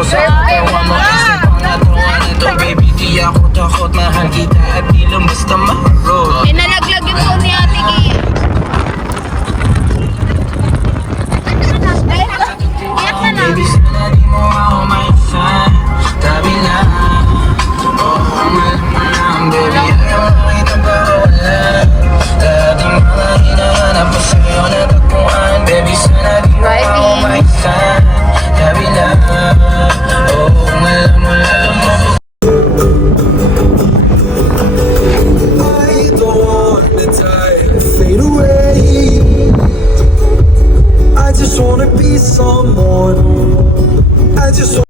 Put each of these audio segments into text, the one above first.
ko sa katawan mo kasi pangatawan ito baby. Di ako takot, mahal kita at di lang basta maharot. Nalaglag yung phone ni Ate Gia. Baby, sana di mo ako maisan. Tabi lang, oh, mahal mo lang baby. Ayaw makitang pakawalan. Lahat ng mga hinahanap mo sa'yo natagpuan. Baby, sana di mo ako maisan. Tabi lang, oh, mahal mo lang. I don't wanna die, fade away. I just wanna be someone. I just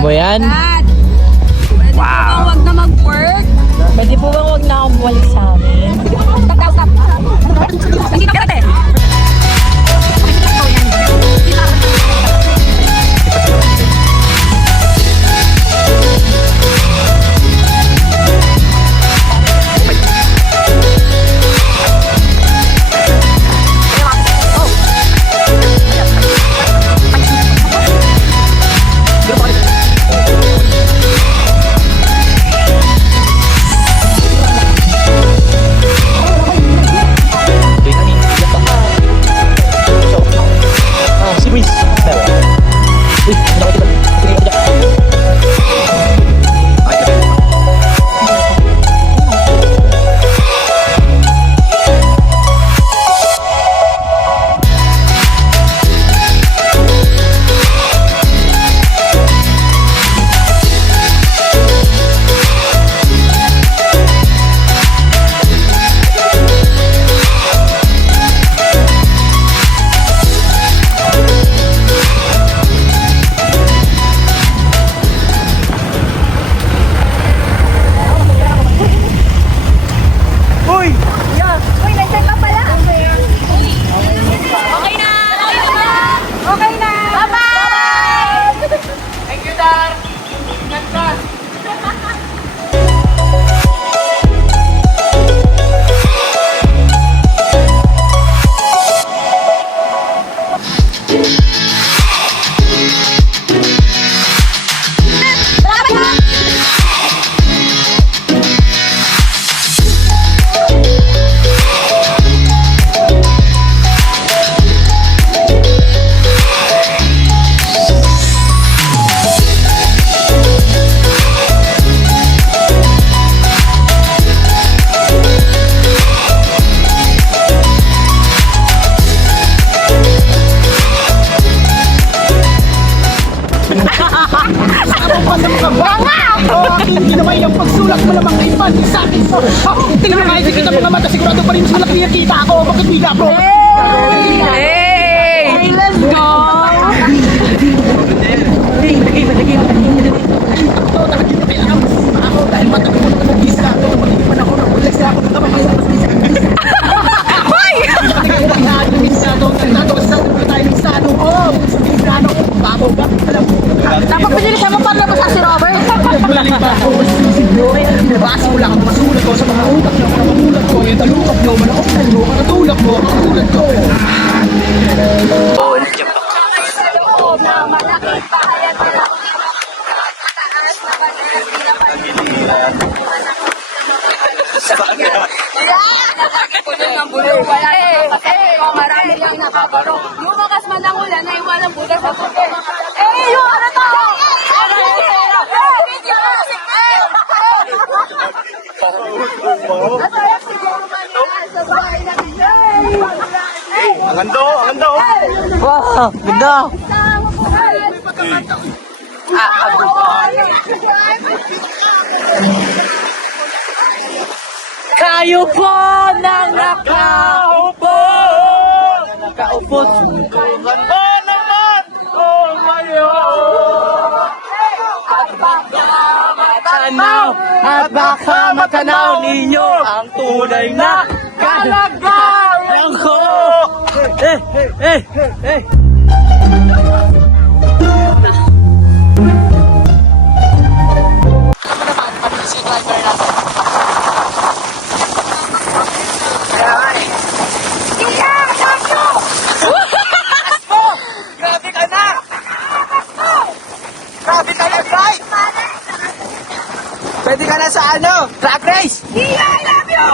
mo yan? Dad, pwede po bang wag na mag-work? Pwede po bang wag na akong bumalik sa amin? Stop. Hindi ka pwede. Ngayong pagsulat mo lamang kay Manny sa akin. Ha? Tingnan mo kahit kita mga mata, sigurado pa rin sa malaki yung kita ako. Bakit biga bro? Hey! Let's go! Ito, nakagin na kaya ako dahil matagal mo naman mag-isa. Ito, magiging pa na ako. Relax na ako. Nagkapapasa sa isa. Hoy! Tingnan mo lahat ng minsado. Nato ka sa atin pa tayo minsado. Oh, minsado. Babo ba? Alam mo. Dapat pinilisan mo para mo sa si Robert. Magaling pa ako. Nabasa mo lang ang mga sulat ko sa mga utak ng mga magulat ko. Yung talukap mo, manakot mo, mga tulak mo, ang ulat ko. Marami lang nakabaro. Lumakas man ang ulan na iwanan butas sa puti. Eh, yung ano to? Ang ganda, ang ganda. Wow! Ganda! Kayo po nang nakaupo! Nakaupo! Ganda naman! Oh, mayo! Matanaw! At baka matanaw ninyo ang tunay na kalagayan ko! Eh! Grabe ka na! Grabe ka na, guys! Pwede ka na sa ano? Drag race! Iya, I love you!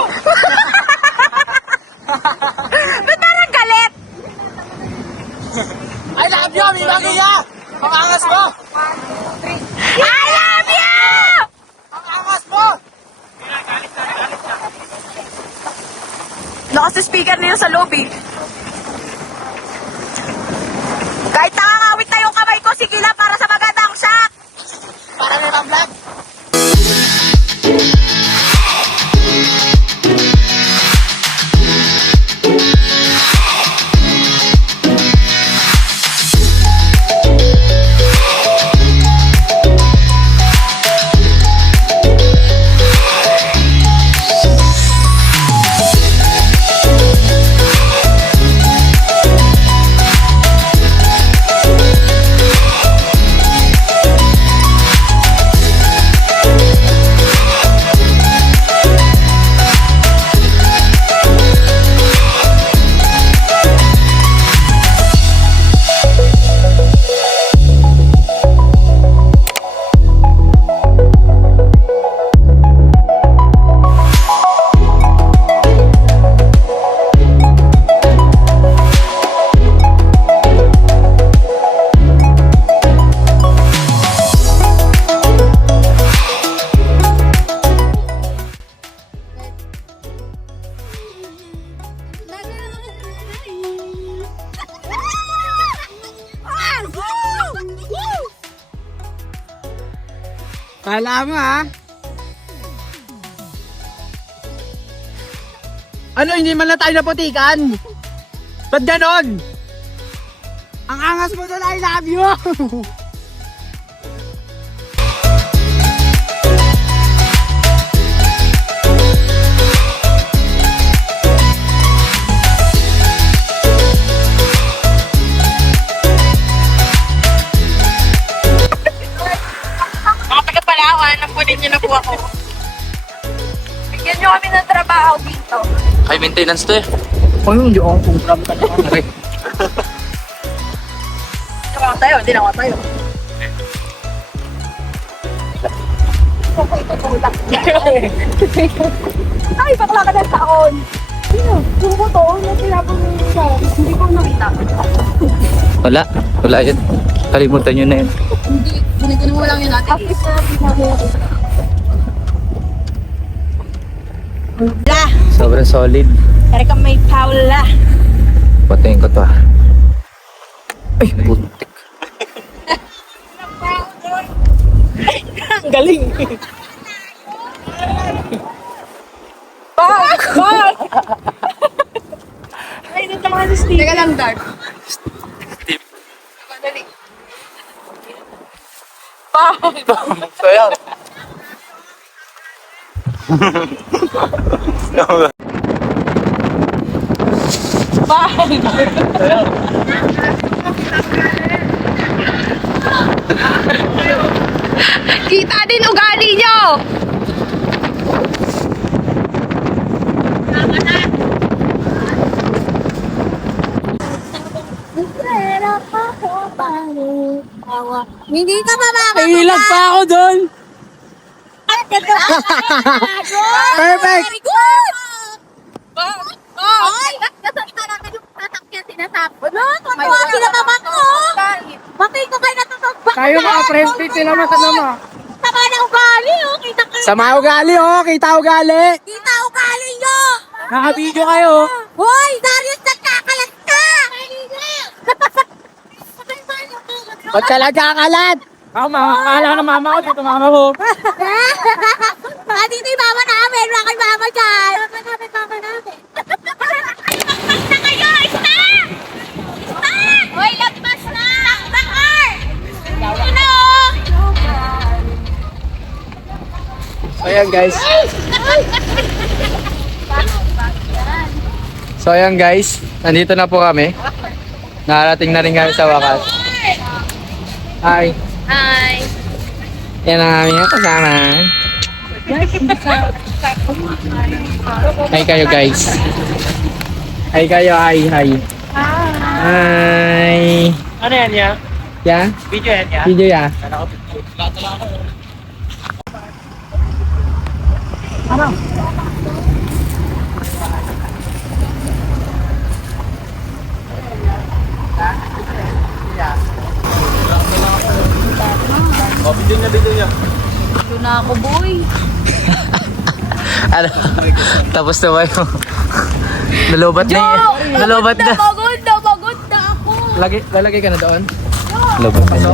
Ba't parang galit? I love you, Mimang Iya! Ang angas mo! I love you! Ang angas mo! Lakas sa speaker niyo sa lobby. Kahit nakangawit na yung kamay ko, sige lang para sa magandang shot! Para na ng vlog! Kala mo ha? Ano, hindi man na tayo naputikan? Ba't ganon? Ang angas mo doon, I love you! Mga taga-Palawan, napunin niyo na po ako. Bigyan niyo kami ng trabaho dito. High maintenance to eh. Ay, hindi ako program ka naman. Okay. Trabaho tayo, hindi na ako tayo. Ay, bakla ka ng taon. Sino? Kung ko to, pinapang siya. Hindi ko nakita. Wala yun. Kalimutan nyo na yun. Hindi, ganito mo lang yun natin. La, Sobrang solid. kaya ka may Paula. Patayin ko to ah. Ay, putik. Ang galing! Teka lang, Dark. Madali. So yan. Kita din ugali nyo! Hindi ka ba Ilag pa ako doon. Perfect! Very good! Oy! Nasakta namin yung sasakyan sinasapon. Matuwa sila mama ko! Bakit ko kayo natutugba? Kayo mga friendly sila masanama. Sama na ugali, oh. Kita ka. Sama ugali oh, kita ugali. Kita ugali nyo! Nakabidyo kayo. Hoy! Darius, nagkakalat ka! Ba't ka nagkakalat? Ako, makakala na mama ko dito, mama ko. Baka dito yung mama namin. Baka yung mama dyan. Mama namin. Lagpas na kayo! Stop! Stop! Hoy, lagpas na! Stop the car! Ito na, oh! So yan guys. So yan guys, nandito na po kami. Nakarating na rin kami sa wakas. Hi. Hi! Yan ang aming kasama. Hi kayo guys. Hi kayo, hi, hi. Hi. Ano yan ya? Yeah? Video yan ya? Video ya? Ito na ako, boy. Ano? Tapos na ba yung... Nalobat na yun. Nalobat na. Pagod na ako. Lalagay ka na doon? Nalobat na.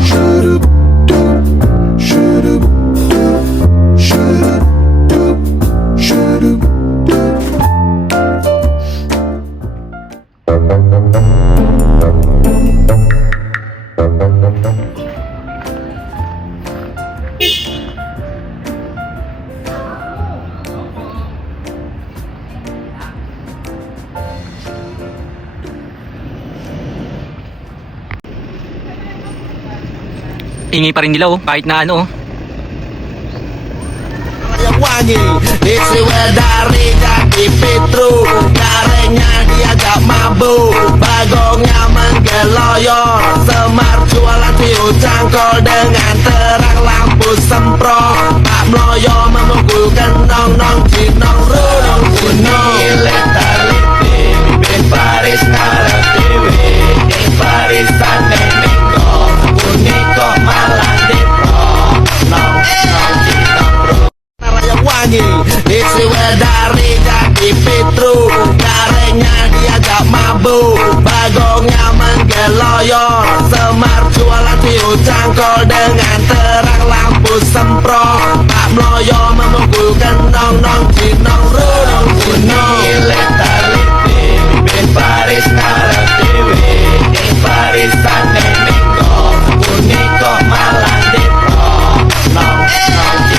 Ingay pa rin nila oh, kahit na ano oh. Yang wangi disiwel dari kaki Petru, karenya dia gak mabuk, bagongnya menggeloyor, Semar jualan tiu cangkol dengan terang lampu semprot, Pak Mloyo memukul kenong-nong cinong rudong gunung, leta-leti bibit Paris ngarep dewe, ing Parisan nenengko, uniko malah dipro, nong cinong rudong yang wangi disiwel dari kaki Petru, karenya dia gak mabuk, bagongnya menggeloyor, Semar jualan tiu cangkol dengan terang lampu semprot, Pak Mloyo memukul kenong-nong cinong rudong gunung, leta-leti bibit Paris ngarep dewe, ing Parisan nenengko, uniko malah dipro, nong cinong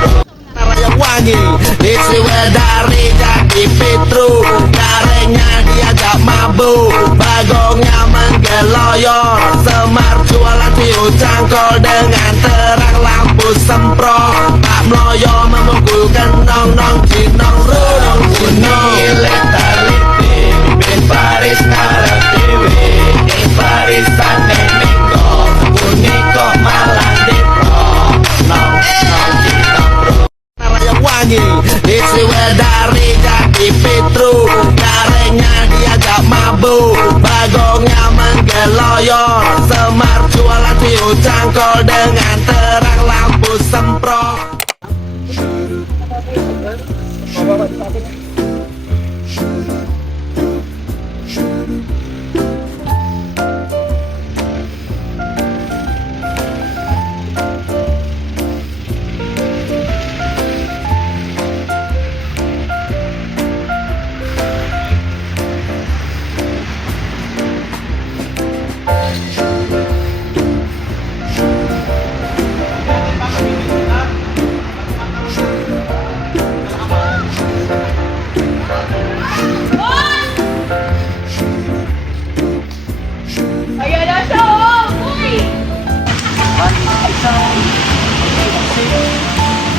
rudong yang wangi disiwel dari kaki Petru, karenya dia gak mabuk, bagongnya menggeloyor, Semar jualan tiu cangkol dengan terang lampu semprot, Pak Mloyo memukul kenong-nong cinong rudong gunung, leta-leti bibit Paris ngarep dewe, ing Parisan nenengko, uniko malah dipro, nong cinong rudong yang wangi disiwel dari kaki Petru, karenya dia gak mabuk, bagongnya menggeloyor, Semar jualan tiu cangkol dengan terang lampu semprot.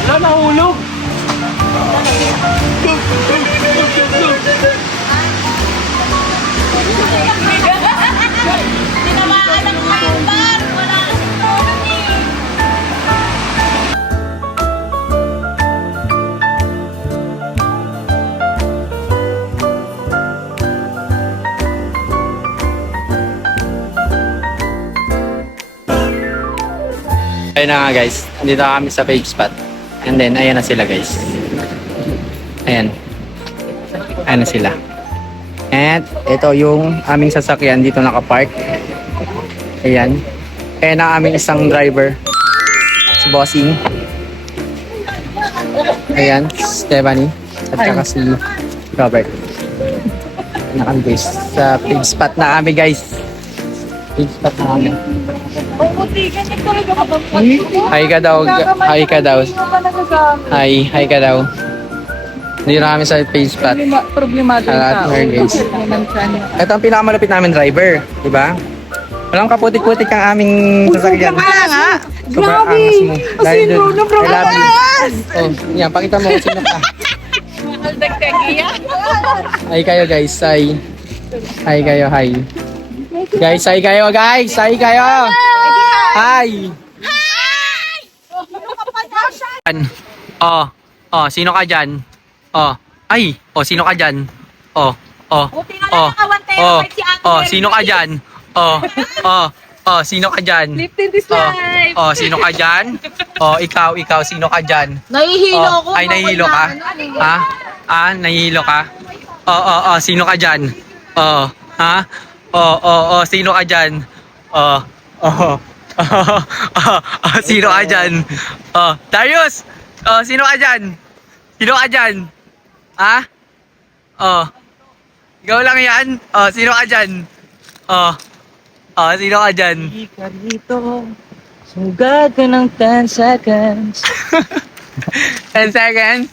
Wala, nahulog. Tinamaan ako ngayon, Bar. Wala kasi tulog eh. Ayun na nga guys, dito kami sa fave spot. And then, ayan na sila guys. Ayan. Ayan na sila. And ito yung aming sasakyan dito nakapark. Ayan. Ayan ang aming isang driver. Si Bossing. Ayan, Stephanie. At saka si Robert. Na kami guys. Sa fave spot na kami guys. Fave spot na kami. Hi ka daw. Hi ka daw. Hi ka daw. Dito na kami sa page spot. Problemado yung tao. Guys. Ito ang pinakamalapit namin driver. Diba? Walang kaputik-putik ang aming sasakyan. Sobrang angas mo. Dahil doon. I love you. Oh, yan. Pakita mo kung sino ka. Hi kayo guys. Hi. Hi kayo. Hi. Guys, hi kayo guys. Hi kayo. Hi. Oh. Oh, sino ka dyan? Oh. Ay. Oh, sino ka dyan? Oh. Oh. Oh. Oh. Oh, sino ka dyan? Oh. Oh. Oh, sino ka dyan? Oh. Oh, sino ka dyan? Oh, ikaw, sino ka dyan? Nahihilo Oh. ako. Ay, nahihilo ka? Ha? Ah, nahihilo ka? Oh, sino ka dyan? Oh. Ha? Oh, sino ka dyan? Oh. Sino ka dyan? Oh, Darius! Oh, sino ka dyan? Sino ka dyan? Ha? Oh. Ikaw lang yan? Oh, sino ka dyan? Oh. Oh, sino ka dyan? Ika rito. Sugad ka ng 10 seconds. 10 seconds?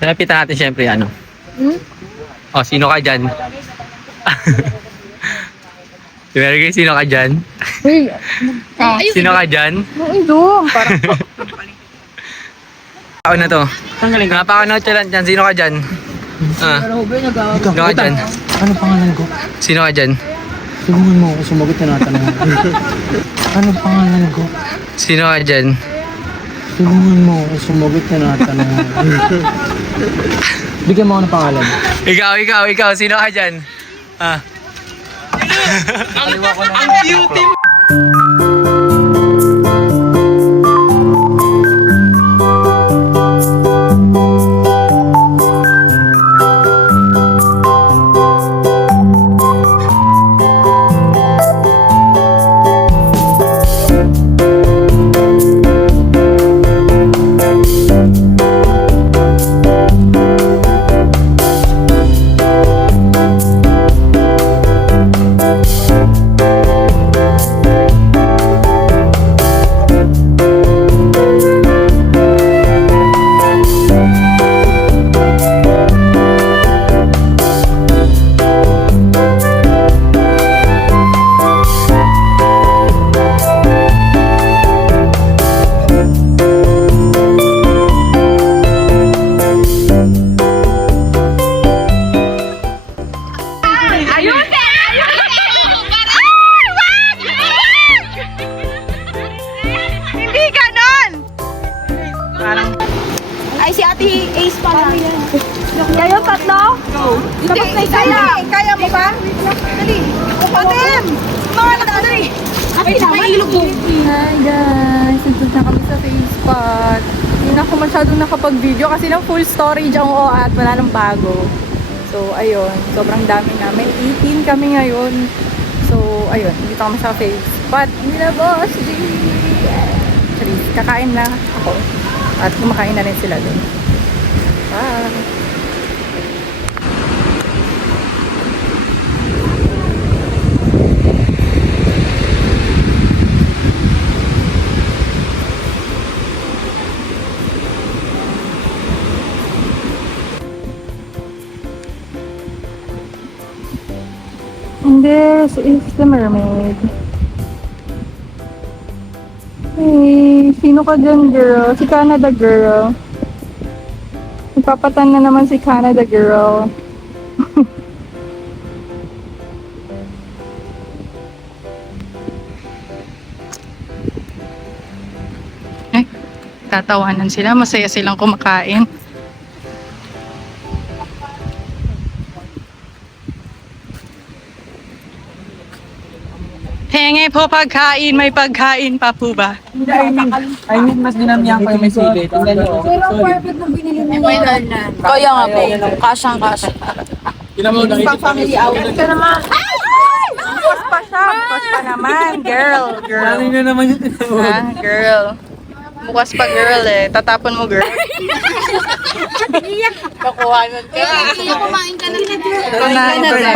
Nalapitan natin syempre ano. Oh, sino ka dyan? Merry, sino ka dyan? Sino ka dyan? Parang Ako na to. Napaka-note lang dyan. Sino ka dyan? Sino ka dyan? Ano pangalan ko? Sino ka dyan? Tulungan mo ako sumagot na natanong. Ano pangalan ko? Sino ka dyan? Tulungan mo ako sumagot na natanong. Bigyan mo ako ng pangalan. Ikaw. Sino ka dyan? Ah. Ang beauty mo! Ay, si Ate Ace pala. Kayo tatlo? Go. Tapos na kaya mo ba? Dali. Patim! Mga anak ko dali. Ate, nakailog mo. Hi guys, nandun na kami sa face spot. Hindi na ako masyadong nakapag-video kasi lang full storage ang OA at wala nang bago. So, ayun. Sobrang dami namin. 18 kami ngayon. So, ayun. Dito kami sa face spot. Hindi na boss. Actually, kakain lang ako. At kumakain na rin sila dun. Bye! Hindi, This is the mermaid. Hey, sino ka dyan, girl? Si Canada girl. Nagpapatan na naman si Canada girl. Eh, tatawanan sila. Masaya silang kumakain. Henge po pagkain. May pagkain pa po ba? I mean, mas dinamihan ko yung may sili. Tingnan nyo. Kaya nga po. Kasyang-kasya. Family hour. Ito naman. Bukas pa siya. Bukas pa naman. Girl. Girl. na naman yung Ha? Girl. Bukas pa girl eh. Tatapon mo girl. Kakuhanan ka. Kumain ka na. Kumain ka na.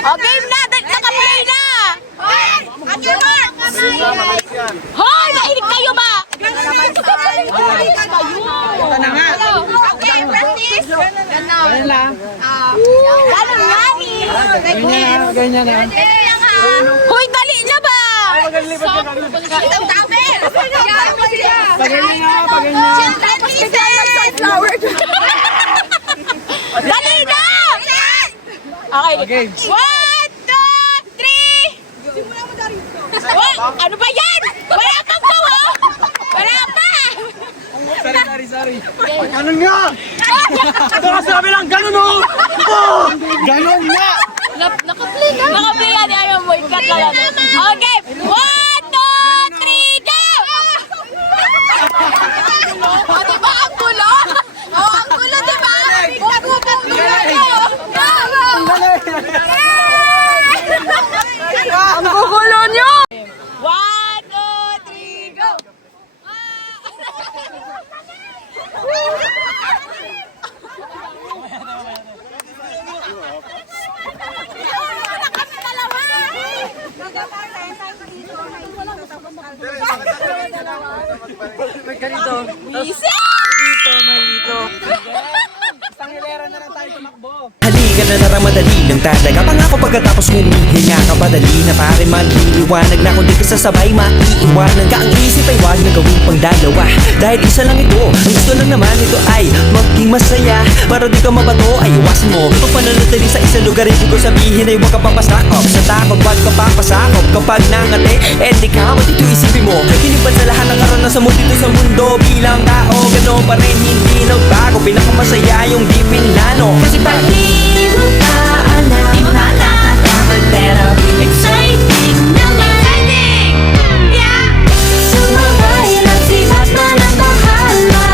O, game na! Naka-play na! Hoy! Mahilig kayo ba? Okay, practice! Ganon lang. Ganon yan eh. Ganyan na. Hoy, dali na ba? Ang dami! Children pieces! Dali na! Okay. 1, 2, 3! Oh, ano ba yan? Wala pang gawa! Wala pa! Sorry. Ganun nga! Ito ka sabi lang, ganun o! Ganun nga! Naka-play na. Naka-play na. Ayaw mo. Ikat lang. Okay. 1, 2, 3, go! O, diba ang gulo? O, ang gulo, diba? Huwag ang gulo kayo. Go! Ang gugulo nyo! 1, 2, 3, go! Halika na naramadali ng tadaga Pangako pagkatapos humihinga ka pa Dali na pare magliliwanag na Kung di ka sasabay maiiwanan ka Ang isip ay wag na gawin pang dalawa Dahil isa lang ito Ang gusto lang naman ito ay maging masaya Para di ka mabato ay iwasan mo Pag pananatili sa isang lugar Ibig ko sabihin ay huwag ka papasakop Sa takot wag ka papasakop Kapag nangate eh di ka Dito isipin mo Hinipan sa lahat ng karanasan mo dito sa mundo Bilang tao gano'n pa rin hindi nagbago Pinakamasaya yung di pinlano Kasi pag di mo ka alam Dapat pero exciting naman Exciting! Yeah! Sumabay lang si Batman ang bahala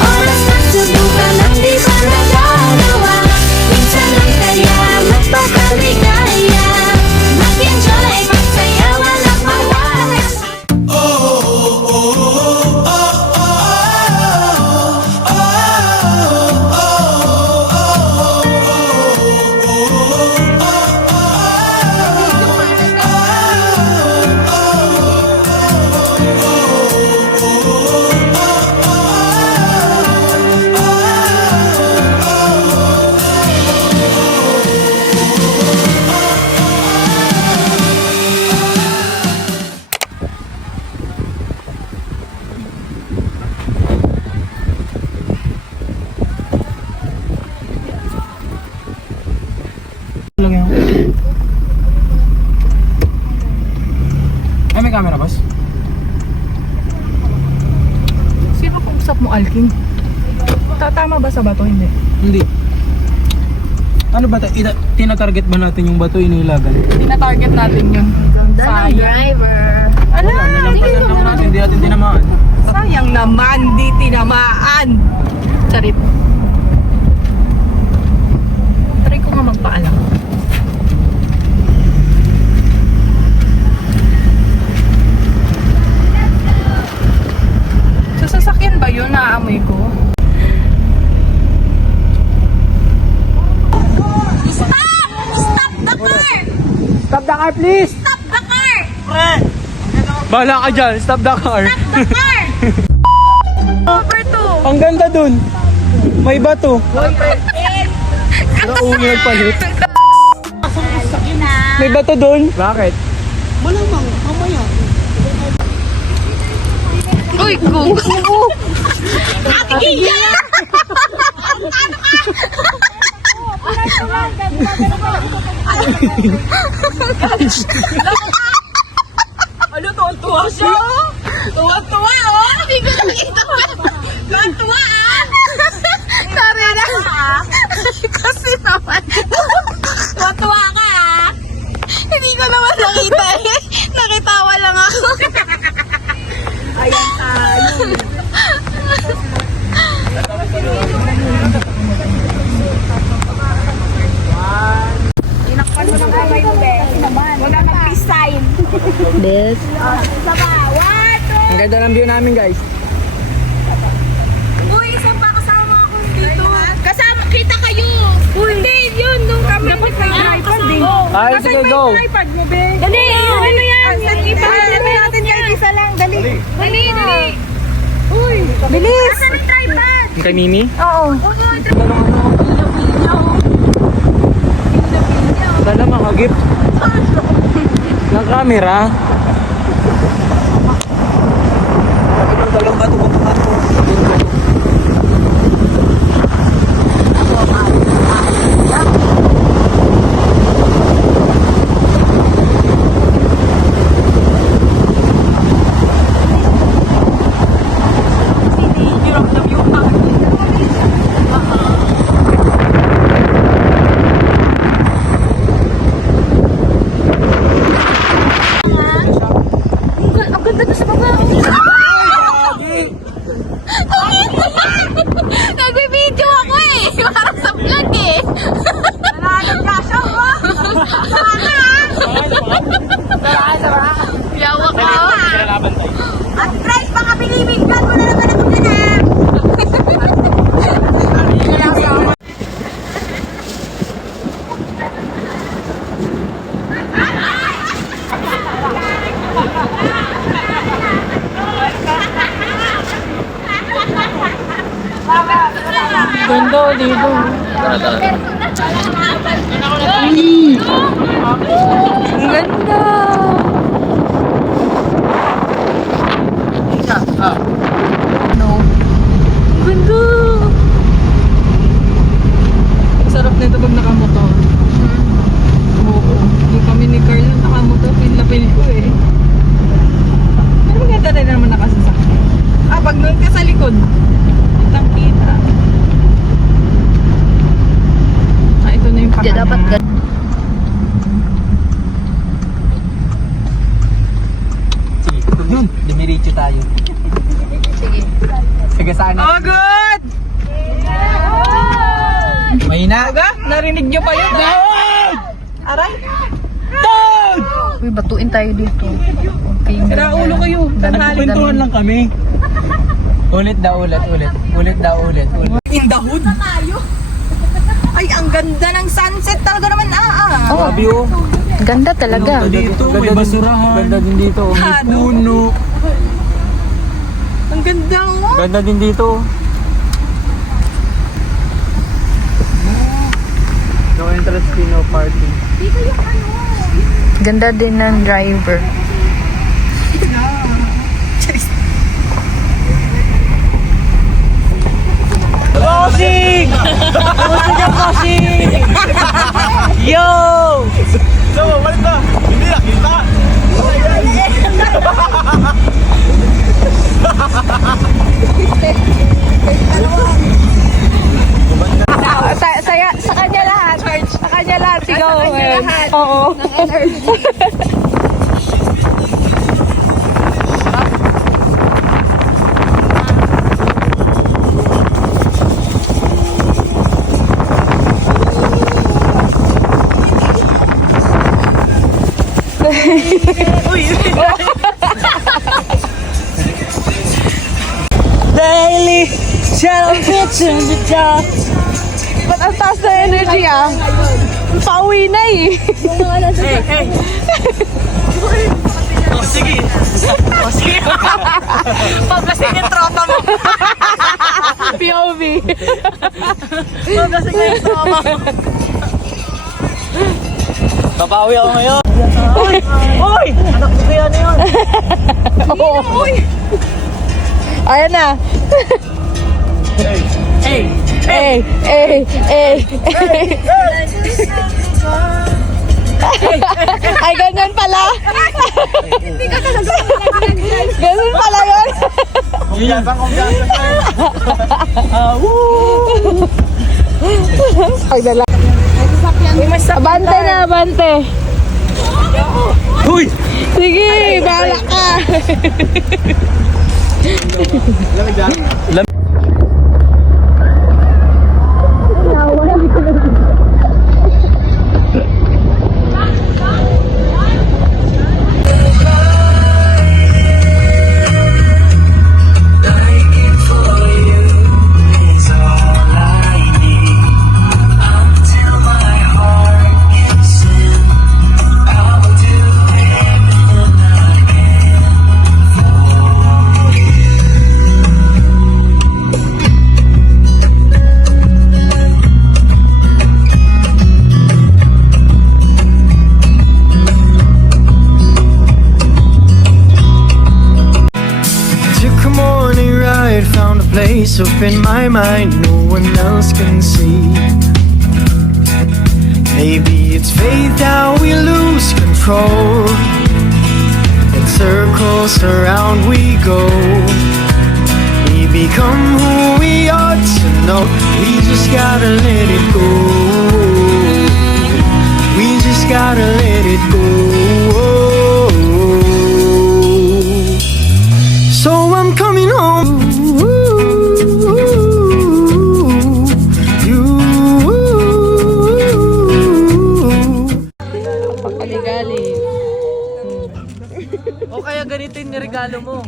Oras na subukan ang di pa nagagawa Minsan lang kaya magpakaligaya Mag-enjoy, magsaya, walang mawala Ay, may camera, boss? Sino kausap mo, Alkin? Tama ba sa bato? Hindi. Hindi. Ano ba? Tina-target ba natin yung bato inilagal? Tina-target natin yun. Sayang. Driver. Ala, Nalampasan lang natin, hindi natin tinamaan. sayang naman, di tinamaan. Charit. car, please! Stop the car! Bahala ka dyan, stop the car. The car! Over to! Ang ganda dun. May bato. Nauwi nagpalit. May bato dun. Bakit? Uy, kung. Ano, tuwa siya? Tuwa, oh! Hindi ko nakita. Tuwa, ah! Sorry na. Kasi naman. Tuwa ka, ah! Hindi ko naman nakita eh. Nakitawa lang ako. Ayan tayo. Tinakpan mo ng kamay mo, be. Huwag na mag-peace sign. This. Isa pa. 1, 2. Ang ganda ng view namin, guys. Uy, isa pa kasama ako dito. Kasama, kita kayo. Uy. Hindi, yun. Nung kami. Dapat may tripod eh. Ay, sige, go. Tripod mo, be. Dali, ano yan? Ipahalin natin kahit isa lang. Dali. Dali. Uy. Bilis. Asan yung tripod? Kay Mimi? Oo. Sana makagip. Ng camera. Ang ganda to sa baba. Nag-video ako eh. Parang sa vlog eh. Nananong ka siya mo. Yawa ka. At guys, baka binibigyan mo na naman ako ganap. Ganda dito. Ang ganda. Ganda. Sarap nito pag nakamotor. Oo. Yung kami ni Carla nakamotor, pin na pin ko eh. Pero maganda rin naman nakasasakyan. Pag nung ka sa likod, kitang kita. Ito na yung pakanan. Dapat Yun, dumiritso tayo. Sige sana. Oh, good! Mahina. Narinig nyo pa yun? Aray! Uy, batuin tayo dito. Okay. Sira ulo kayo. Nagkukwentuhan lang kami. Ulit daw, ulit. In the hood. Ay, ang ganda ng sunset talaga naman. Oh, View. ganda talaga. Dito, may basurahan. Ganda din dito. May puno. Ang ganda oh. Ganda din dito. No entrance fee, no parking. Ganda din ng driver. Bossing! Gusto niya bossing! Yo! So, balik na! Hindi nakita! Sa kanya lahat. Sa kanya lahat. Sigaw. Oo. Daily, shadow picture the dark. Ba't ang taas na energy ah? Pauwi na eh. Hey, hey! Oh, sige. Oh, sige. Pablasing yung tropa mo. POV. Pablasing na yung tropa mo. Papawi ako ngayon. Hoy! Anak ko kaya na yun. Ayan na. Hey! Ay, ganyan pala. Hindi ka talaga Ganyan pala yun. Kumpiyansa, kumpiyansa sa'yo. Ay, dala. Abante na, abante. Uy! Sige, bahala ka. Took a morning ride, found a place up in my mind no one else can see. Maybe it's fate that we lose control. In circles around we go. We become who we ought to know. We just gotta let it go. We just gotta let it go. So I'm coming home. Pagkaligali. O kaya ganito yung regalo mo.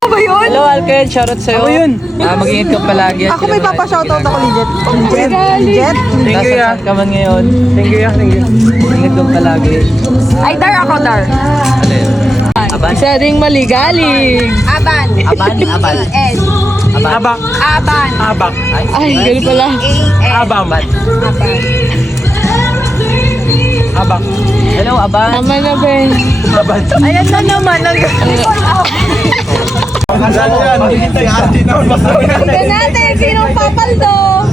Ano ba yun? Hello, Alfred. Shoutout sa'yo. Ako yun. Mag-ingat ka palagi. Ako may papa-shoutout ako, Lijet. Lijet? Thank you, ya. Ka man ngayon. Thank you, ya. Thank you. Ingat ka palagi. Ay, Dar ako, Dar. Aban? Isa ring maligalig. Aban. Aban? Aban? S. Abak? Aban. Abak? Ay, ganun pala. Abang? Abak? Hello, Aban. Tama na, Ben. Aban? Ayan na naman. Tignan natin, sinong papaldo?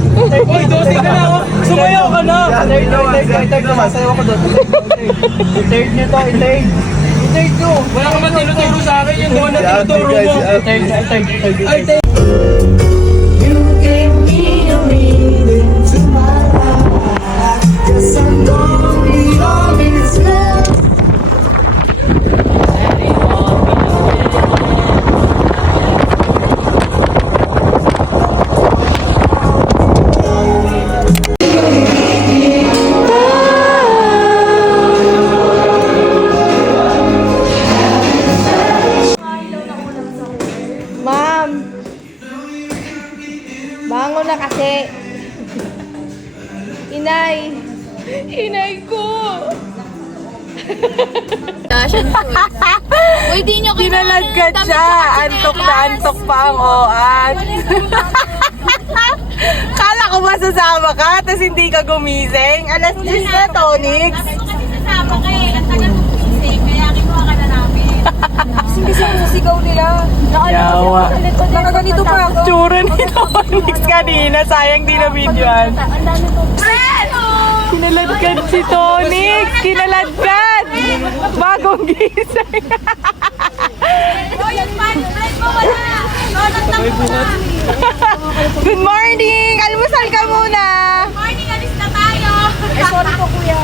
Uy, dosing ka na ako. Sumayaw ka na. Third naman. Sayaw ako doon. Third nyo to. Third. Third nyo. Wala ka ba tinuturo sa akin yung doon na tinuturo mo? Third. You gave me a reason to my life. Guess I'm gonna be all this love. Ma'am. Bangon na kasi. Inay. Inay ko. Uy, di nyo Kinalagkat siya. Antok na antok pa ang oat. Kala ko ba sasama ka, tapos hindi ka gumising? Alas 10 na, Tonix. Kasi sasama ka eh. Ang tagal mo pumising. Kaya kinuha ka na namin. Kasi sa sigaw nila. Yawa. Nakaganito pa ako. Tsura ni Tonix kanina. Sayang di na videoan. Ang dami ko. Kinaladkad si Tonix. Kinaladkad. Bagong gising. Good morning! Almusal ka muna! Morning, alis na tayo. Sorry po, kuya.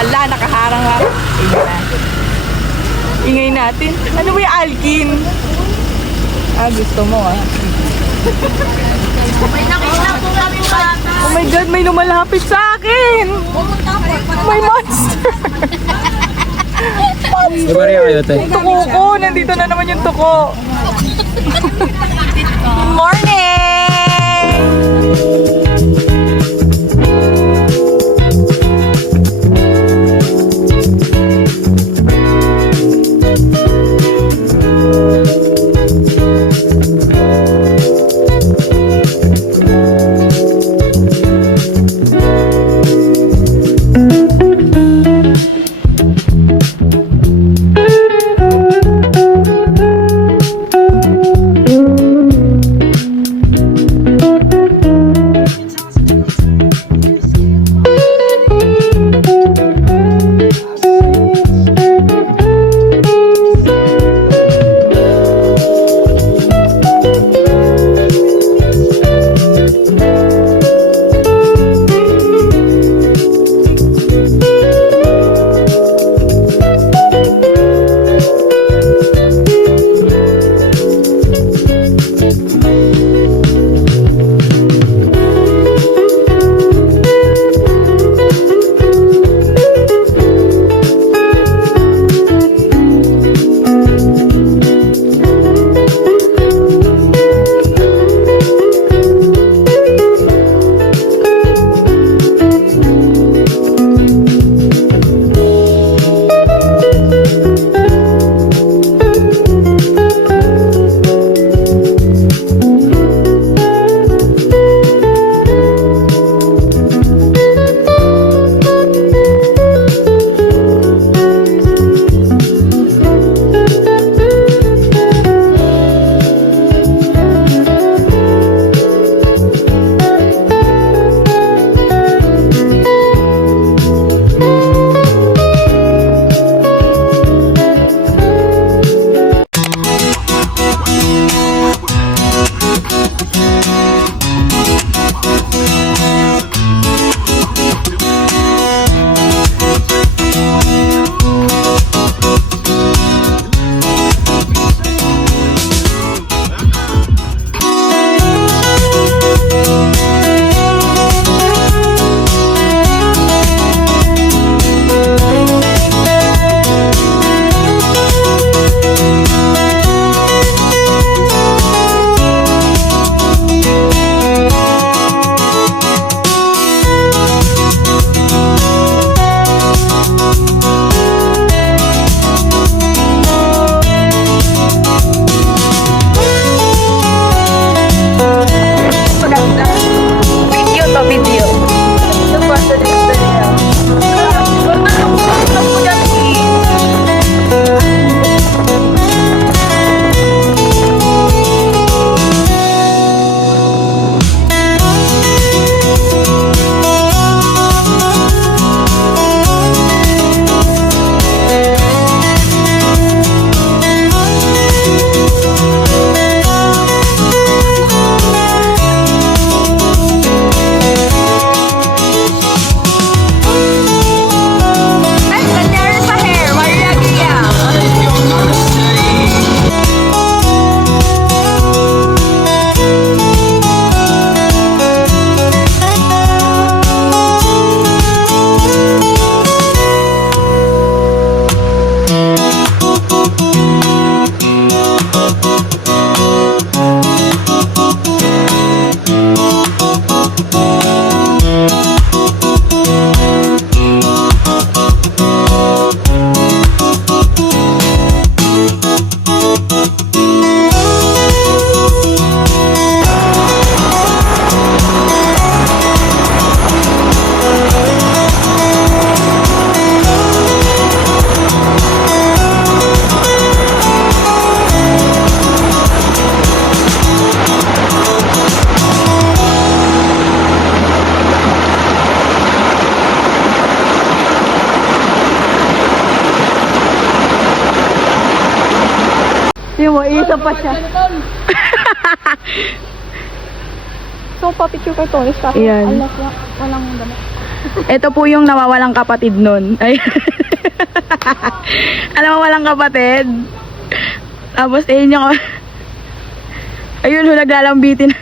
Ala, nakaharang-harang. Ingay natin. Ano ba yung Alkin? Gusto mo May nakita po kami bata. Oh my God, may lumalapit sa akin! May monster! Ibariya kayo, te. Tuko ko! Nandito na naman yung tuko! Good morning! mo, isa pa siya. So, papicture ka to. Ayan. Walang damit. Ito po yung nawawalang kapatid nun. Ay. Alam mo, walang kapatid. Tapos, ayun yung... Ayun, naglalambitin.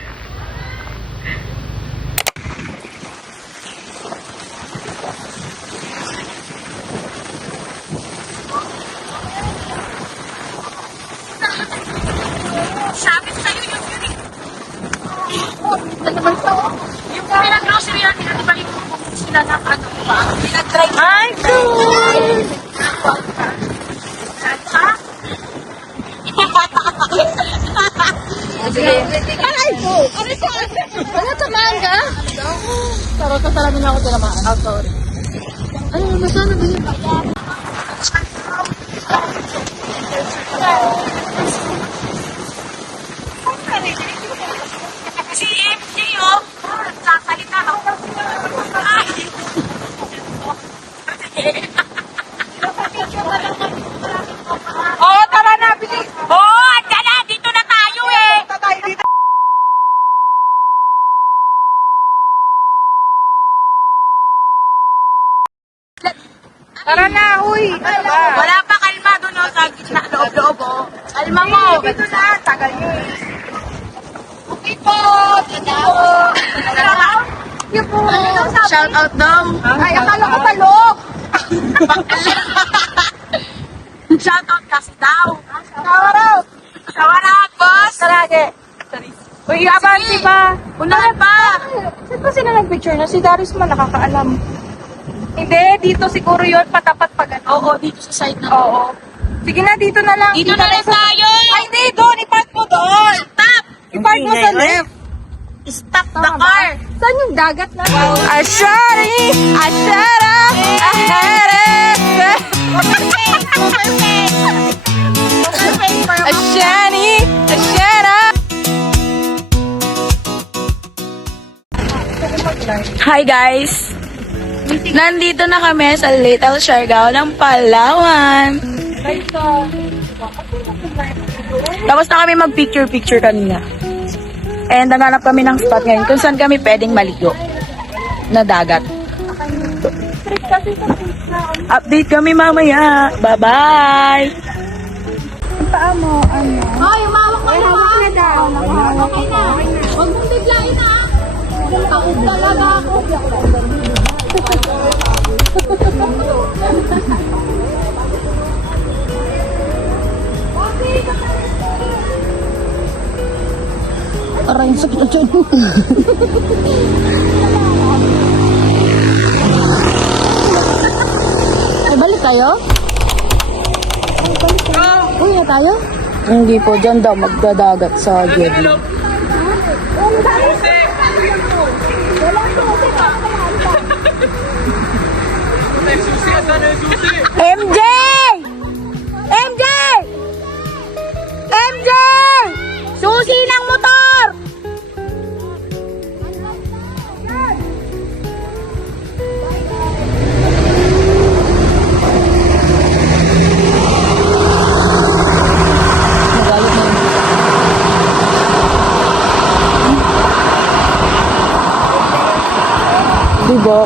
Sabi sa'yo yung yun eh. Yung pinag-grocery natin, di ba yung sila ng ano ba? Pinag-try. Ay, cool! Aray ko! Ano siya? Ano tamaan ka? Sarot na salamin ako tinamaan. Oh, sorry. Ano naman sana din yung si MJ, oh. Sasalita ako. Ay. Oh, tara na, bilis. Oh, andyan na. Dito na tayo eh. Tara na, uy. Ano ba? Wala pa kalma doon, oh, sa gitna, loob-loob, oh. Kalma mo. Dito na, tagal nyo eh. Okay po, shout out daw. Ay, akala ko talok. Shout out kasi daw. Shout out. Shout out, boss. Sarage. Uy, abanti pa. Unahan pa. Saan ba sila nag-picture na? Si Darius man nakakaalam. Hindi, dito siguro yun, patapat pa gano'n. Oo, dito sa side na. Oo. Sige na, dito na lang. Dito na lang tayo. Ay, hindi, doon. I-park mo doon. Stop. I-park mo sa left. Stop the car. Saan yung dagat na? Ashari, Ashara, Ahara. Ashani, Ashara. Hi guys. Nandito na kami sa Little Siargao ng Palawan. Tapos na kami mag-picture-picture kanina. And naghanap kami ng spot ngayon kung saan kami pwedeng maligo na dagat. Update kami mamaya. Bye-bye! Paa mo, ano? Hoy, umawak mo na daw. Okay na. Huwag mong biglain na. Takot talaga ako. Aray, sakit ang tiyan mo. Ay, balik tayo? Uy, na tayo? Hindi po, dyan daw magdadagat sa Gedli. MJ! MJ! MJ! Susi ng motor! Diba?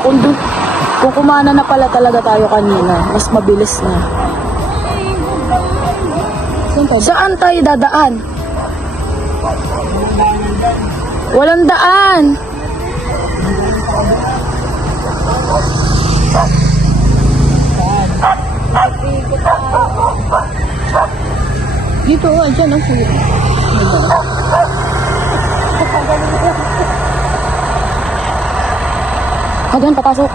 Kung kumana na pala talaga tayo kanina, mas mabilis na. Saan tayo dadaan? Walang daan. Dito, dyan ang sulit. Hanggang papasok.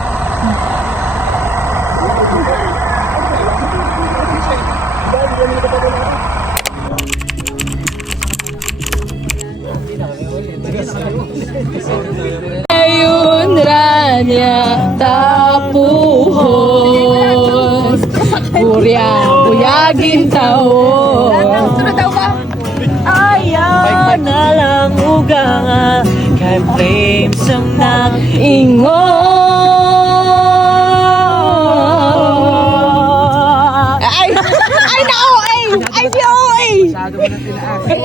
Ayun ranya tapuhon Kuyagin taon Ayaw na lang ugang Kay flames ang nag-ingon Ay na OA! Ay di OA!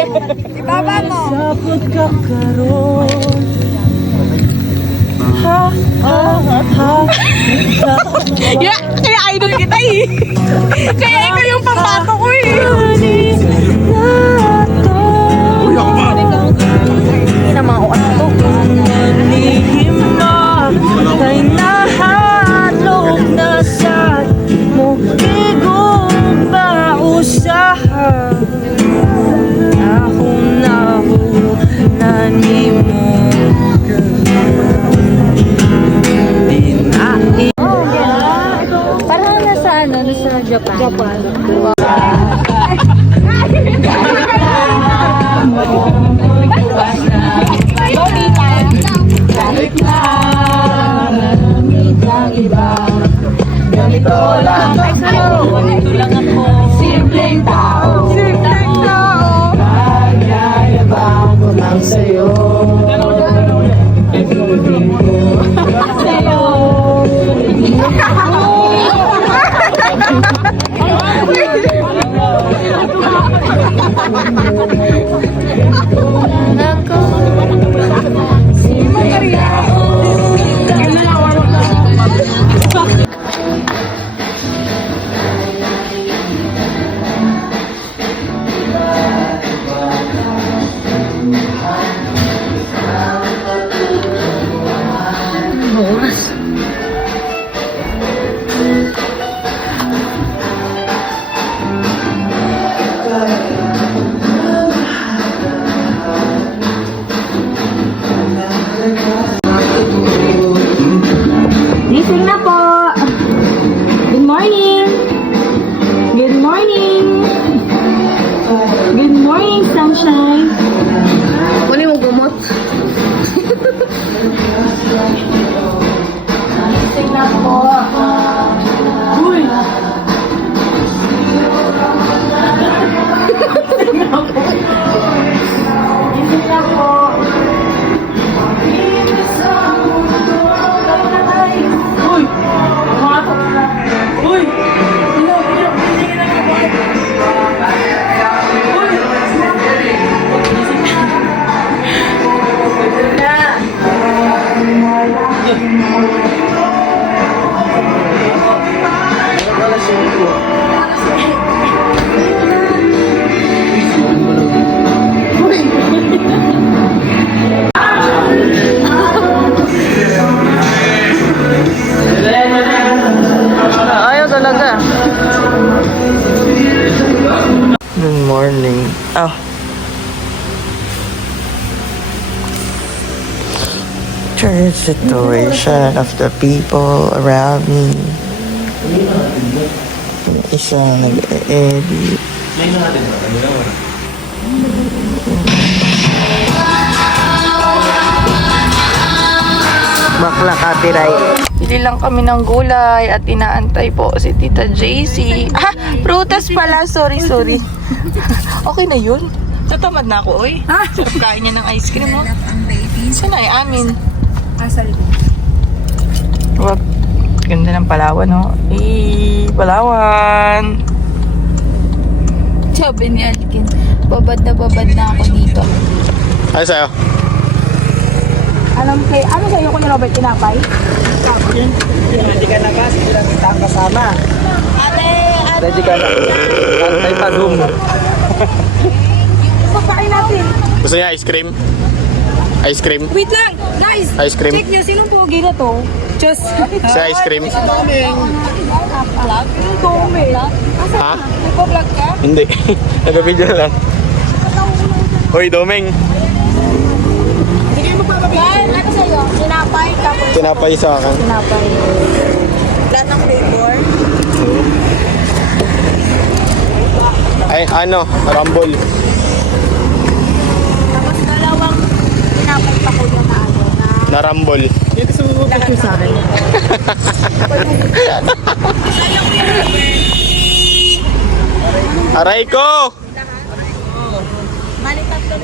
Ibaba mo. Sa pagkakaroon. Kaya idol kita eh. Kaya ikaw yung pambato ko eh. Hindi na mga ukat to. Kay nahalog na sa mo igong pausahan ako na nani mo Parang nasa ano, nasa Japan. Simpleng tao. Gising na po. Good morning. Good morning. Good morning, sunshine. Kunin mo gumot. Gising na po. Uy. Gising na po. Uy. Uy. Ayaw talaga. Good morning. Oh. Current situation of the people around me. Isa nag-edit. Bakla copyright. Bili lang kami ng gulay at inaantay po si Tita JC. Ah, prutas pala. Sorry. Okay na yun. Tatamad na ako, oy. Sarap kain niya ng ice cream, oh. Saan ay amin? Wag. Ganda ng Palawan, oh. Palawan. Sabi ni Alkin, babad na ako dito. Ano sa'yo? Ano sa'yo ko ni Robert Tinapay? Ready ka na ba? Sige lang kita ang kasama. Ready ka na. Antay pa room. Pagkain natin. Gusto niya ice cream? Ice cream? Wait lang! Guys! Ice cream? Check nyo, sinong pogi na to? Just... Sa ice cream? Vlog? Yung Tome. Ha? Nagpa-vlog ka? Hindi. Nag-video na lang. Hoy, Domeng. Yan, ano sa'yo? Tinapay, tapos Tinapay sa akin. tinapay. Lahat ng flavor. Ay, ano? Rumble. Tapos dalawang tinapay pa ko yung na ano. Na Rumble. Dito sa mga picture sa akin. Aray ko!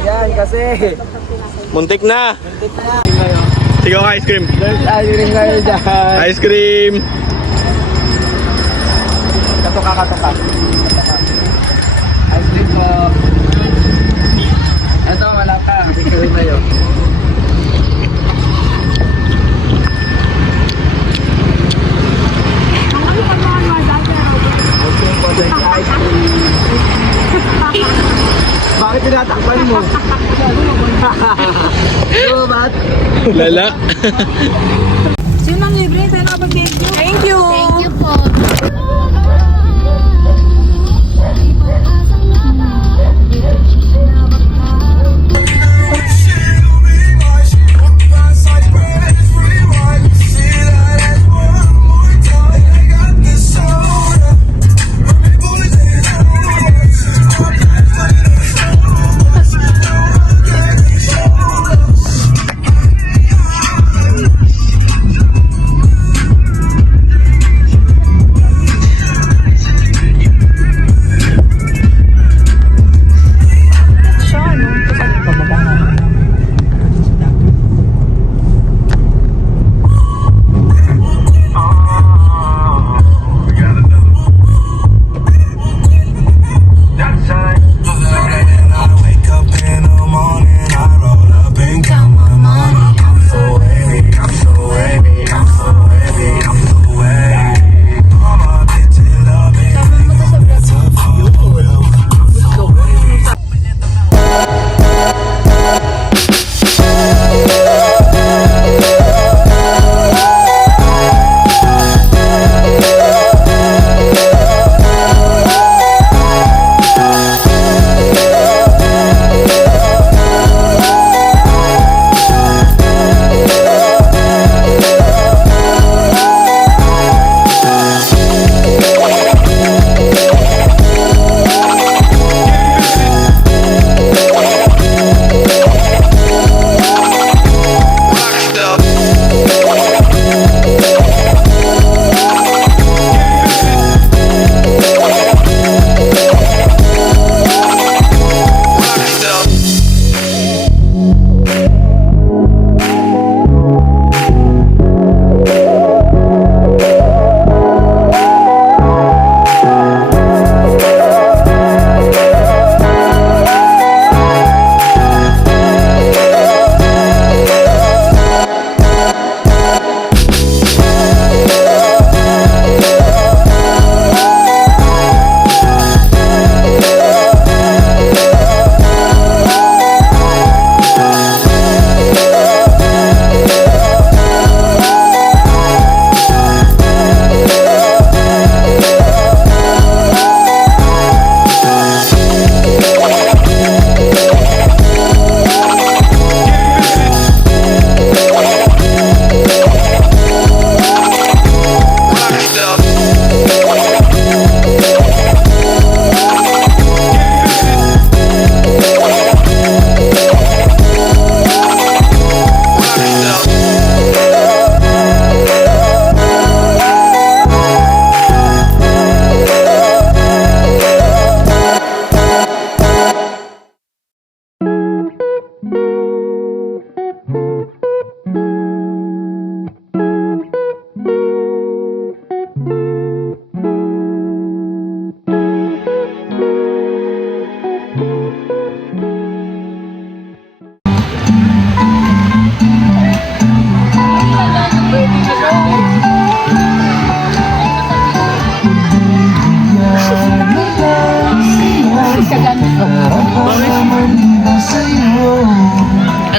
Yan kasi. Muntik na. Sige, ice cream. Ayaw rin kayo dyan. Ice cream. Katuka. Ice cream po. Bakit tinatakpan mo? Ba't? Lala. Sino ang libre? Tayo nakapag-thank you. Thank you! Thank you po.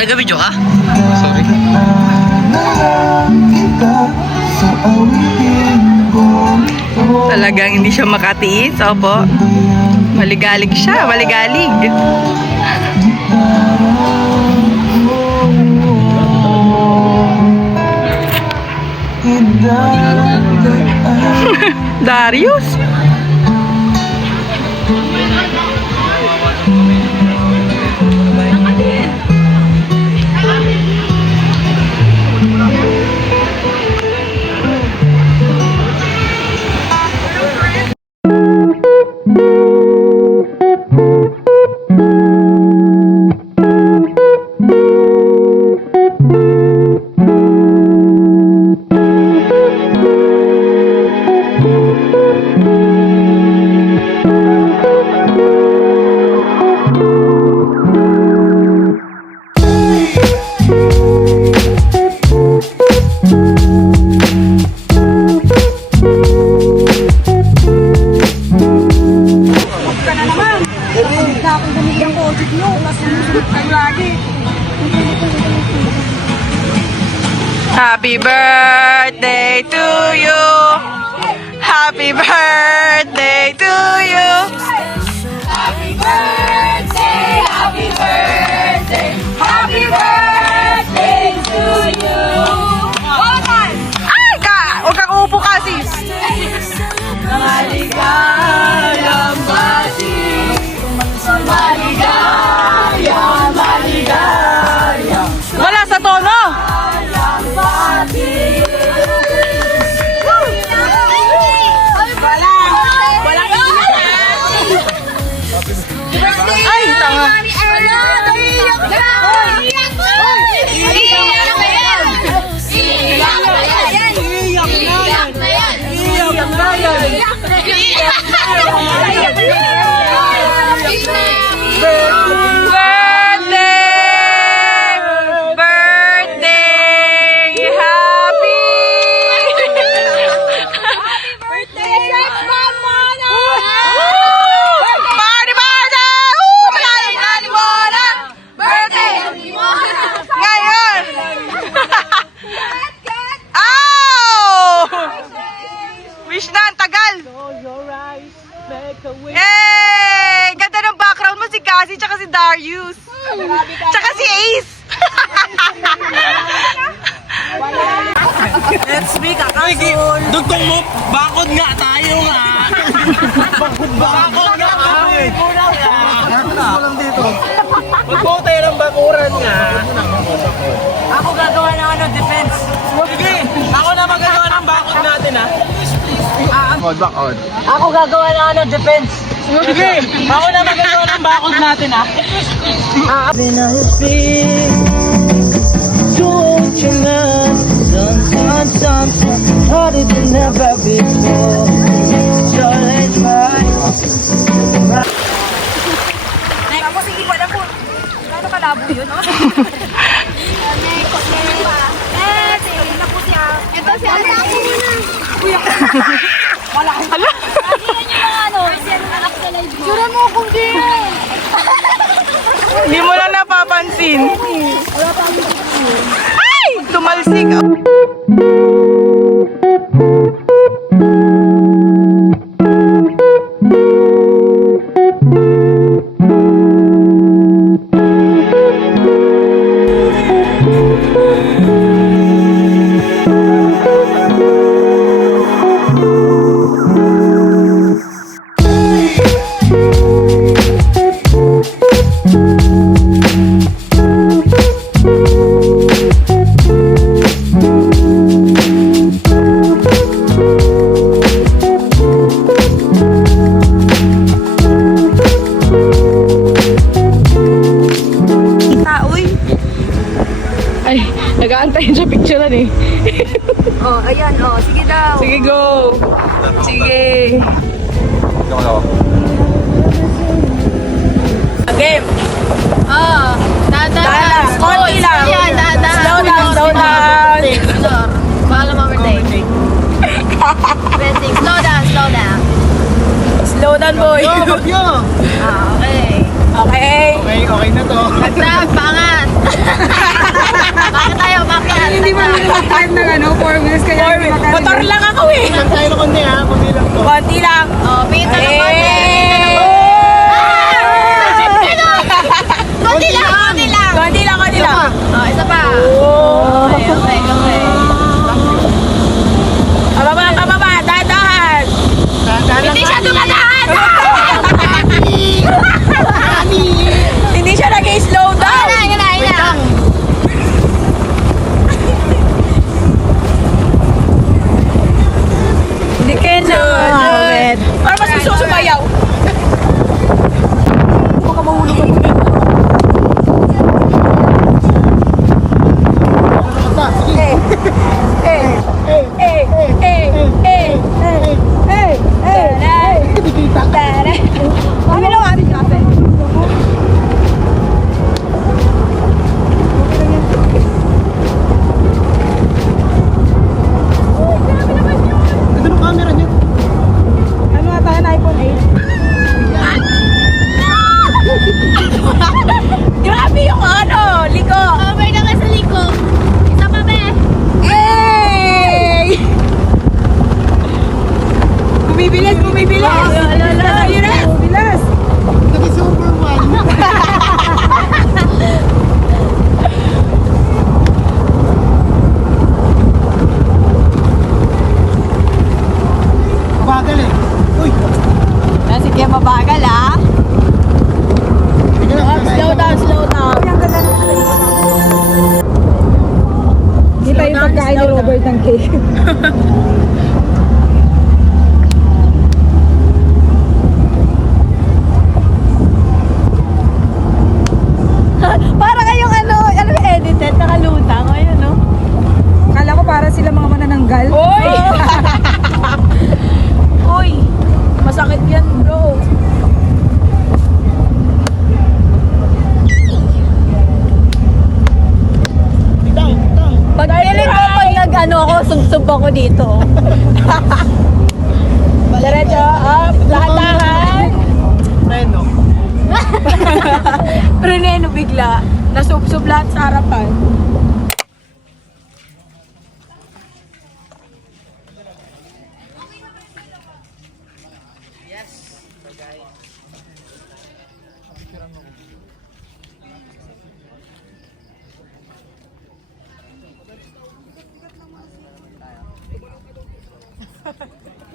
Nag-video ka? Talagang hindi siya makatiis. Opo. Maligalig siya. Maligalig. Darius. Happy birthday to you. Happy birthday to you. Happy birthday, happy birthday, happy birthday to you. Ay, huwag kang uupo ka, sis. Maligayang bati. Maligaya, maligaya. Wala sa tono. Ay, tanga. Wish na, ang tagal! Yay! Ganda ng background mo, si Cassie, tsaka si Darius. Tsaka si Ace. Let's make a castle. Dugtong mo, bakod nga tayo nga. Bakod nga kami. Kulang nga. Kulang dito. Magbuo tayo ng bakuran nga. Ako gagawa ng defense. Sige, ako na magagawa ng bakod natin ha. Ako gagawa ng defense. Sige, ako na magagawa ng bakod natin ha. Don't you know, sometimes harder than ever before. So let's ride. Tapos hindi pa na po. Gano'ng kalabo yun, no? Ito si Ate. Kuya. Wala. Hala? Yan yung mga ano. Anak sa live mo. Sura mo kung di. Hindi mo lang napapansin. Ay! Tumalsik. Nag-aantayin siya picturean eh. Oh, ayan, oh. Sige daw. Sige, go. Sige. Game. Oh, dahan. Konti lang. Ayan, dahan. Slow down, slow down. Bahala mo, birthday. Birthday. Slow down, slow down. Slow down, boy. Okay. Okay. Okay na to. Agdag, pangat. Bakit tayo, bakit? Hindi mo nilakad ng ano, 4 minutes kaya hindi makarinig. Motor lang ako eh. Lang tayo na kundi ha, pabilang to. Konti lang. Oh, pita na konti. Konti lang, konti lang. Konti lang, konti lang. Oh, isa pa. Oh. Okay. Kababa, dahan. Hindi siya dumadaan. Hindi siya nag-slow down. Yun na. Hindi ka na. Para mas gusto sumayaw. Baka mahulog ako dito. Kami lang amin kape. Ito ng camera niya. Ano nga tayo na iPhone 8? Grabe yung ano, liko. Okay na nga sa liko. Isa pa, be. pagkain ni Robert ng cake. Para kayong ano edited, nakalutang. Ayun, no? Kala ko para sila mga manananggal. Oy! Uy! Masakit yan, bro. Pag feeling ko pag nag-ano ako, sub-sub ako dito. Diretso, up, lahat-lahat. Reno. Preneno bigla. Nasub-sub lahat sa harapan.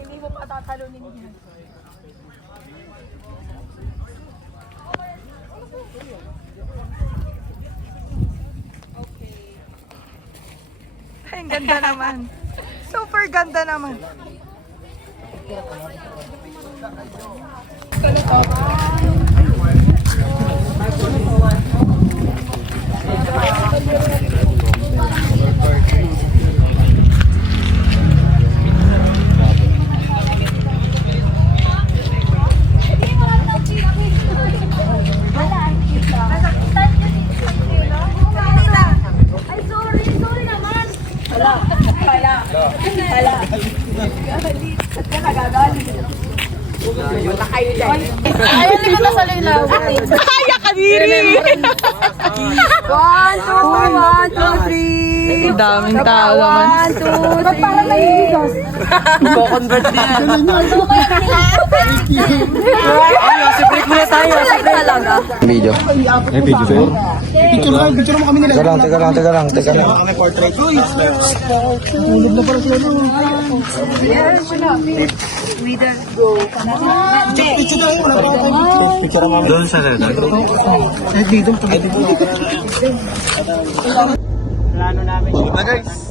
Hindi mo pa tatalunin yan. Ay, ang ganda naman. Super ganda naman. Ayaw, hindi ko nasalo yung laway. Kaya ka diri! 1, 2, 3. Daming tao naman. 1, 2, 3. Ba't parang naliligas? Convert niya. Si break muna tayo. Video. May video ba yun? Picture mo kami nila. Teka lang. Kami portrait. Tulog na pala sila doon. Picture tayo. Wala pa ako. Picture mo. Doon sa sila. Kahit dito. Plano namin. Na guys.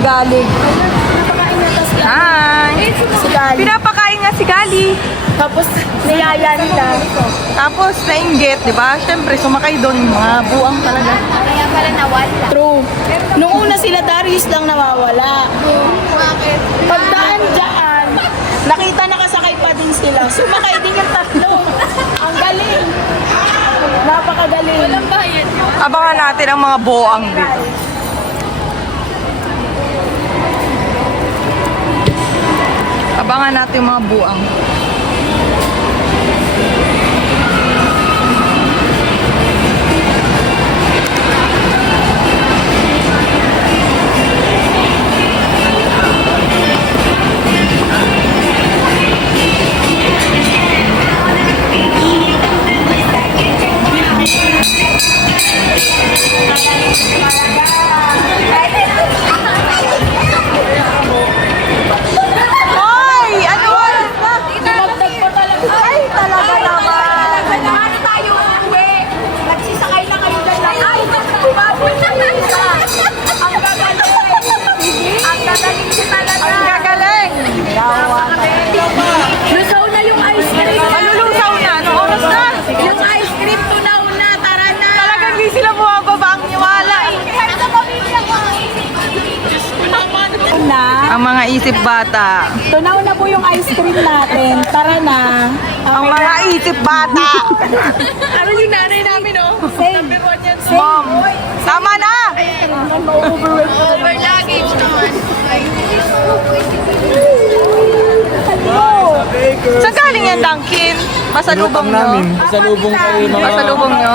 Galing. Hi! Si Gali. Pinapakain nga si Gali. Tapos, niyaya nila. Tapos, nainggit, di ba? Siyempre, sumakay doon. Mga buang talaga. Kaya pala nawala. True. Nung una sila, Darius lang nawawala. Bakit? Pagdaan dyan, nakita nakasakay pa din sila. Sumakay din yung tatlo. Ang galing. Napakagaling. Walang bayad yun. Abangan natin ang mga buang dito. Abangan natin yung mga buang. Hoy! Ano oras na? mga isip bata. Tunaw na po yung ice cream natin. Tara na. Ang mga isip bata. Ano yung nanay namin, oh? Same. Mom, tama na! Over luggage naman. Saan galing yan, Dunkin? Pasalubong nyo? Salubong kayo mga... Pasalubong nyo?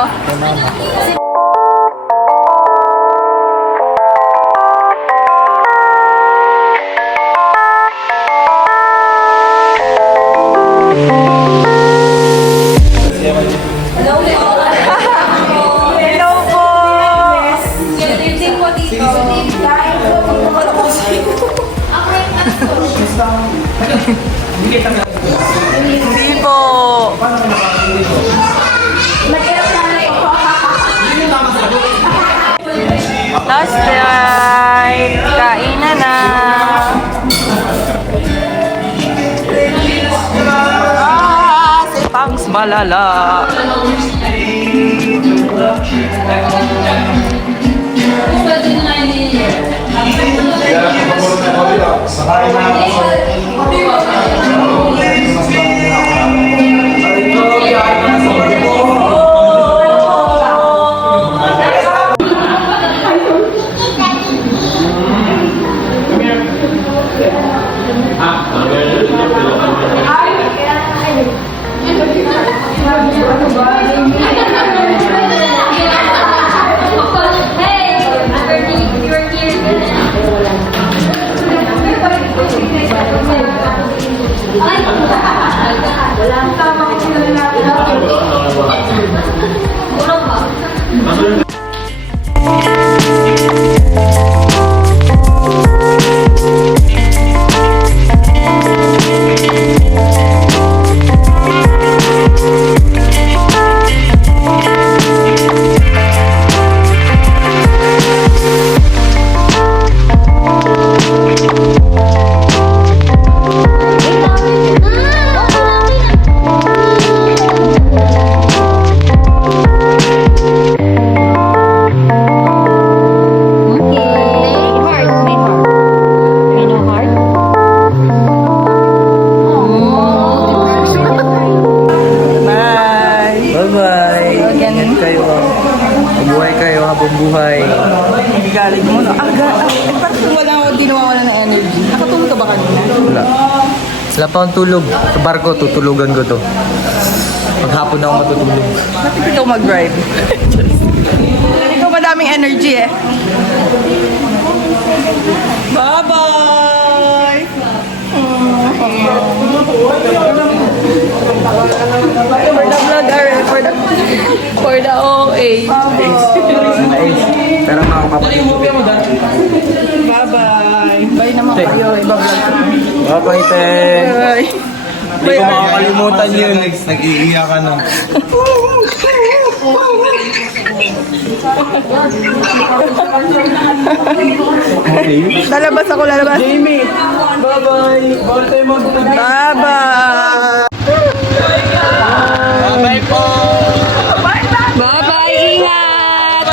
Hello po! Hindi po. Last night, kain na. Si Pangs malala. Bye-bye. Ingat kayo. Mabuhay kayo habang buhay. Galing mo, no? Parang di nawawala ng energy. Nakatulog ka ba kanina? Wala. Wala pa akong tulog. Sa barko, tutulugan ko to. Maghapon na ako matutulog. Bakit ikaw mag-drive? Ikaw madaming energy eh. Bye-bye! For the vlog, for the OA. Pero mga kapatid. Bye-bye! Bye naman kayo. Iba-vlog. Bye-bye, te. Bye! Hindi ko makakalimutan yun. Nag-iiyak ka na. Lalabas ako, lalabas. Jamie! Bye-bye! Bawal tayo magtulog. Bye-bye! Bye-bye po! Bye-bye! Ingat!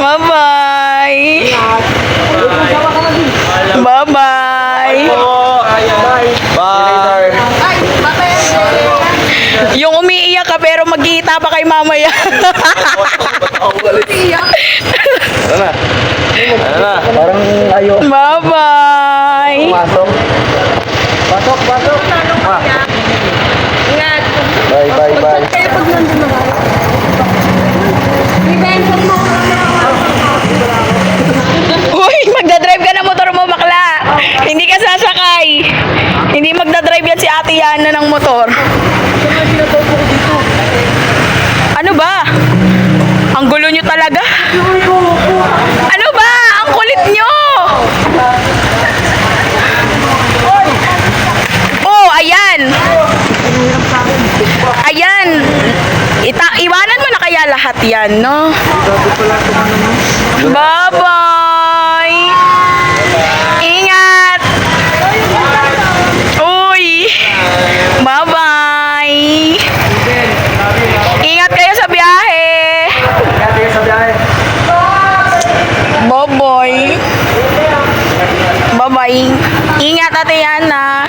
Bye-bye! Bye-bye! Bye! Yung umiiyak ka pero magkikita pa kay mamaya. Ano na? Parang ayaw. Bye-bye! Pasok. Pasok, pasok. Ingat! Bye, bye, bye. Kaya pag nandun na ba? Uy, magdadrive ka na motor mo, bakla. Hindi ka sasakay. Hindi magdadrive yan si Ate Yana ng motor. Ano ba? Ang gulo nyo talaga. Ano ba? Ang kulit nyo. Oh, ayan. Ayan. Iwanan mo na kaya lahat yan, no? Bye-bye! Ingat! Uy! Bye-bye! Ingat kayo sa biyahe! Bye-bye. Ingat, Ate Yana.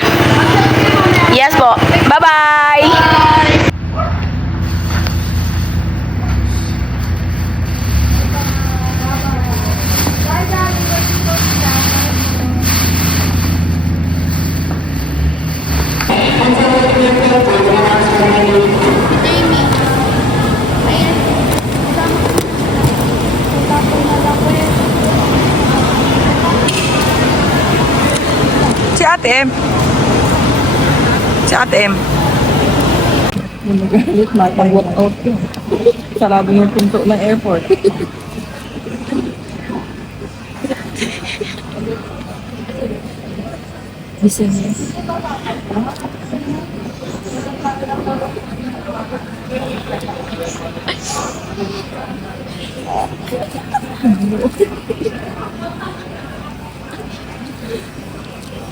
Yes po. Bye-bye. Si Ate M. Si Ate M. Magalit, matang-workout yun. Sarado yung pinto ng airport.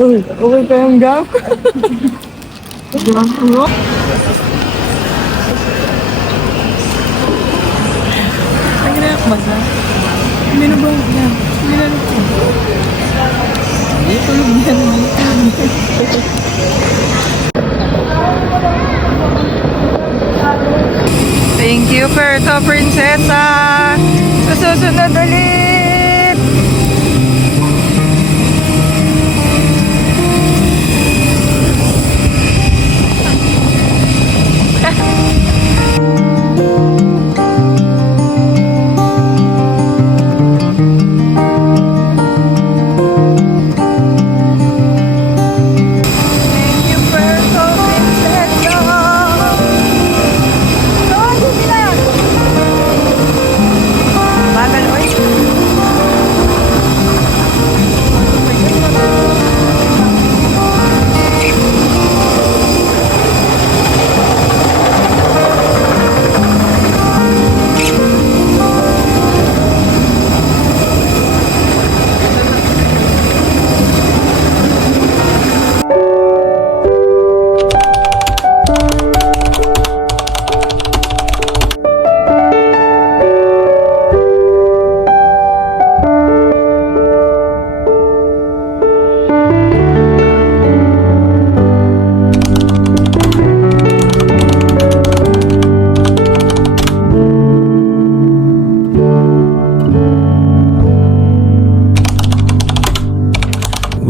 Uy, okay pa yung gap. Ang ginagawa ba sa? Minubang na. Tulog yan. Thank you, Puerto Princesa. Sa susunod ulit.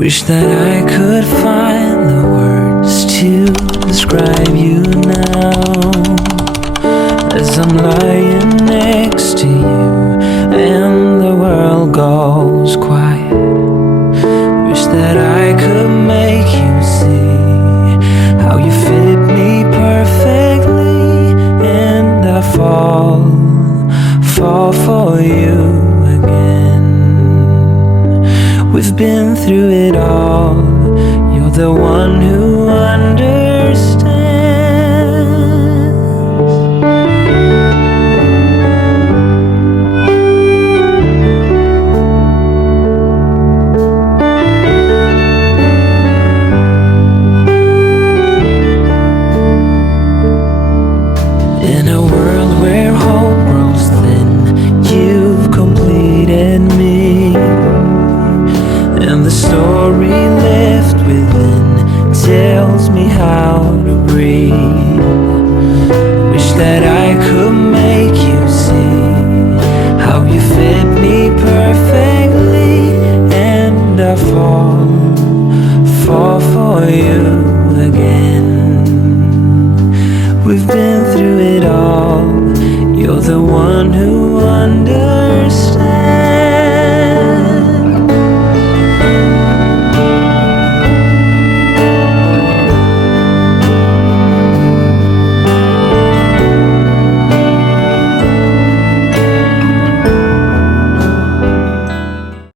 Wish that I could find the words to describe you now, as I'm lying next to you and the world goes quiet. Wish that I could make you see how you fit me perfectly, and I fall for you again. We've been through it all. You're the one who understands. In a world where hope grows thin, you've completed me. And the story left within tells me how to breathe. Wish that